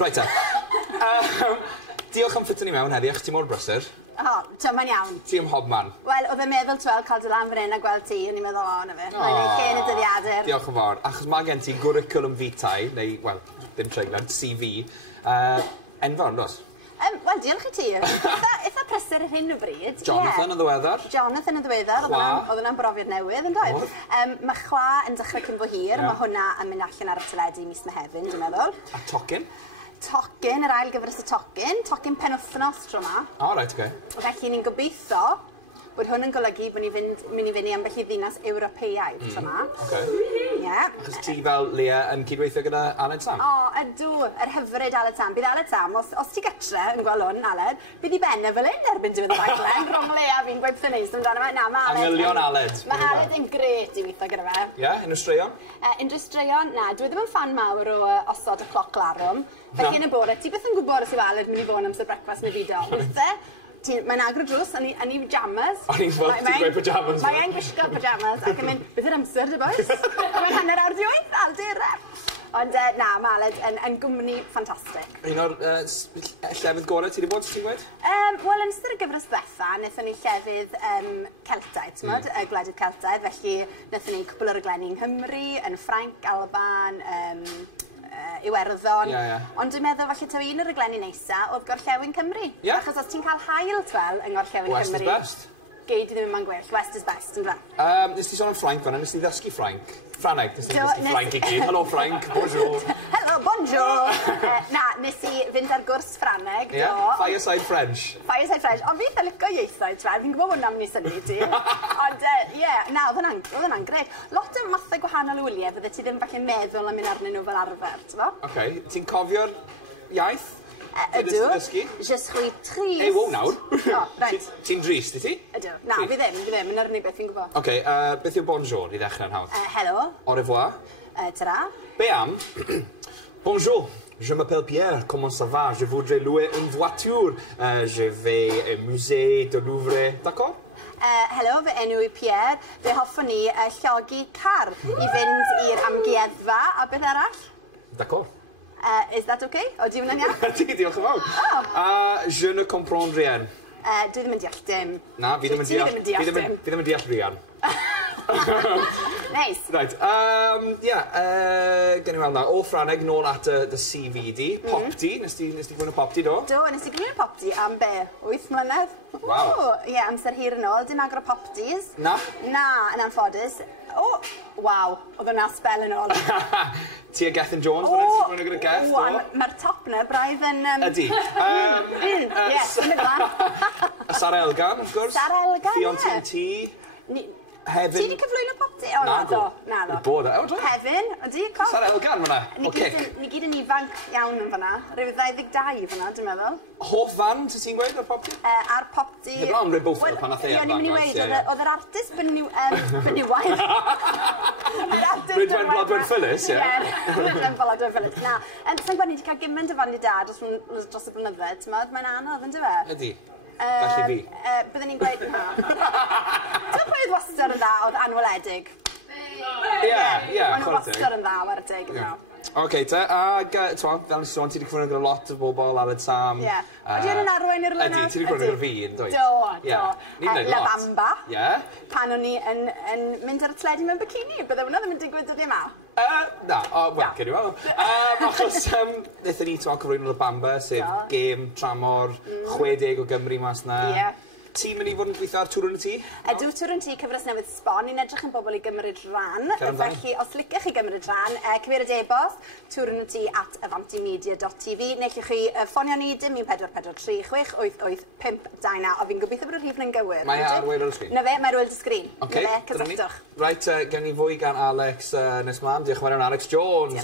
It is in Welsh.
Right te. Diolch am ffitio ni mewn heddi, eich ti mor brysur. O, ti'n mae'n iawn. Ti ym hobman. Wel, oedd yn meddwl, ti'n cael dy lan fan hyn a gweld ti, o'n i'n meddwl, o, na fe. Mae'n gen y dyddiadur. Diolch yn fawr. Achos mae gen ti gwricwlwm vitae, neu, wel, ddim treiglan, CV, enfawr, dos? Wel, diolch i ti. Eitha prysur ar hyn o bryd. Jonathan yn ddiweddar. Jonathan yn ddiweddar. Oedd yna'n brofiad newydd, yn dweud. Mae chwa yn dechrau cyn fo hir. Mae hwnna yn mynd allan ar y teledu mis Mehefin, dwi'n meddwl. A tocyn? Tocyn, yr ail gyfres y tocyn. Tocyn penwthnos tro yma. O, reit, oce. Felly ni'n gobeithio bod hwn yn golygu bod ni'n mynd i fyny ambell i ddinas Ewropeaidd tro yma. Oce. Ie. Achos ti fel Lea yn cydweithio gyda Aled Sam? O, ydw, yr hyfryd Aled Sam. Bydd Aled Sam, os ti gytre yn gweld hwn, Aled, bydd i benne fel un erbyn diwedd y rhaglen. Rhwng Lea fi'n gweithio neis amdano fe. Na, mae Aled... Angylion Aled. Mae Aled yn gret i weithio gyda fe. Ie, unrhyw straeon? Unrhyw straeon? Na, dwi ddim yn fan mawr o osod y cloc larwm. Felly yn y bore, ti beth yn gwybod os yw Aled mynd i fod yn amser brecfast neu fideo? Mae'n agor drws, a ni pyjamas. O'n i'n fawr ti'n gweud pyjamas? Mae'n gwisgo pyjamas ac yn mynd, beth yw'r amser, dy boes? Mae'n hanner awr diwedd, aldir rep. Ond na, mae Aled yn gwmni ffantastig. Un o'r llefydd gorau ti wedi bod, ti'n gweud? Wel, yn ystod y gyfres ddiwetha, wnaethon ni llefydd Celtaidd, ti'n modd, y gwledydd Celtaidd, felly wnaethon ni cwbl o'r glenni yng Nghymru, yn Ffrainc, Alban, Iwerddon. Ond dwi'n meddwl falle taw un o'r glenni neisa oedd Gorllewin Cymru. Achos os ti'n cael hael, twel, yng Gorllewin Cymru... West is best. Geid i ddim yn gwell. West is best, yn dda. Nes ti sôn am Ffrainc fanna, nes ti ddysgu Ffrainc? Ffraneg, nes ti ddysgu Ffrainc i gyd. Helo Ffrainc, bonjour. Helo, bonjour. Na, nes i fynd ar gwrs Ffraneg. Fireside French. Fireside French. Ond fi eitha licio ieithoedd, twel. Fi'n gwybod hwnna mynd i syni ti. Ond, na, oedd hwnna'n gred. Lot o mathau gwahanol o wyliau, fydde ti ddim falle meddwl am mynd arnyn nhw fel arfer, ti'n bo? Oce, ti'n cofio'r iaith? Ydw, je suis triste. Ei, wow, nawr. O, reit. Ti'n drist, i ti? Ydw, na, fi ddim, yn arni beth fi'n gwybod. Oce, beth yw bonjour i ddechrau'n hawdd? Helo. Au revoir. Tara. Be am? Bonjour, je m'appelle Pierre, comment ça va? Je voudrais louer une voiture. Je vais au musée de Louvre, d'accord? Helo, fy enw i Pierre. Fe hoffwn ni llogi car i fynd i'r amgueddfa a beth arall? D'accord. Is that okay? O, di hwnna'n iawn? Diolch yn fawr. Je ne comprends rien. Dwi ddim yn deall dim. Na, fi ddim yn deall rian. Neis. Right, gen i weld na, o Ffraneg nôl at y CVD, Popdi, nes ti gwneud Popdi do? Do, nes ti gwneud Popdi am be? 8 mlynedd? Waw. Ie, amser hir yn ôl, dim agor o Popdis. Na? Na, yn anffodus. O, waw, oedd hwnna spel yn ôl. Ti a Gethin Jones, mae'n gwneud gyda Geth, do? Mae'r top na braidd yn... Ydi. Ie, sy'n mynd lan. Sara Elgan, wrth gwrs. Sara Elgan, ie. Fion ti. Hefyn... Ti wedi cyflwyno Popdi? O, na, do. Na, do. Bod, Hefyn, ydi, cof. Sara Elgan fyna, o cic. Ni gyd yn ifanc iawn yn fyna. Rhyw 22 fyna, dwi'n meddwl. Hoff fan, ti ti'n gweud, ar Popdi? Ar Popdi... Heb lawn rhaid bwth pan nath e ar fan. Oedd yr artist Bennywaith. Rydwen Blodwen Phyllis, ie. Rydwen Blodwen Phyllis, na. Sa'n gwybod ni wedi cael gymaint o fan i dad dros y blynydde, mae'n anodd, yn dyfa? Ydi. Felly fi. Byddwn ni'n gweud na. Ti'n pwy oedd wastad yn dda, oedd anweledig? Ie, Ond wastad yn dda, war y teg yn dda. Oce, te, ag, fel nes sôn, ti wedi cyfrwng gyda lot o bobl, Aled Sam. Ie. Ydy yn arwain i'r lynydd? Ydy, ti wedi cyfrwng gyda fi, yn dweud? Do. La Bamba. Ie. Pan o'n i yn mynd ar y tledu mewn bikini, bydde hwnna ddim yn digwydd dyddi yma? Na, wel, gen i weld. Achos, wnaethon ni cyfrwng La Bamba, sef gêm tramor 60 o Gymru mas na. Ie. Ti'n mynd i fod yn gweithio ar Tŵr yn y Tŷ? Ydw, Tŵr yn Tŷ, cyfres newydd sbon. Ni'n edrych yn bobl i gymryd rhan. Felly, os licech chi gymryd rhan, cyfeiriad e-bost, tourunity@avantimedia.tv. Neu chi ffonio ni dim 1443 688529, o fi'n gobeithio bod y rhif yn gywir. Mae ar weil ar y sgrin? Na fe, mae'r weil ar y sgrin. Oce, cysylltwch. Right, gen i fwy gan Alex nes mlaen. Diolch yn fawr iawn, Alex Jones.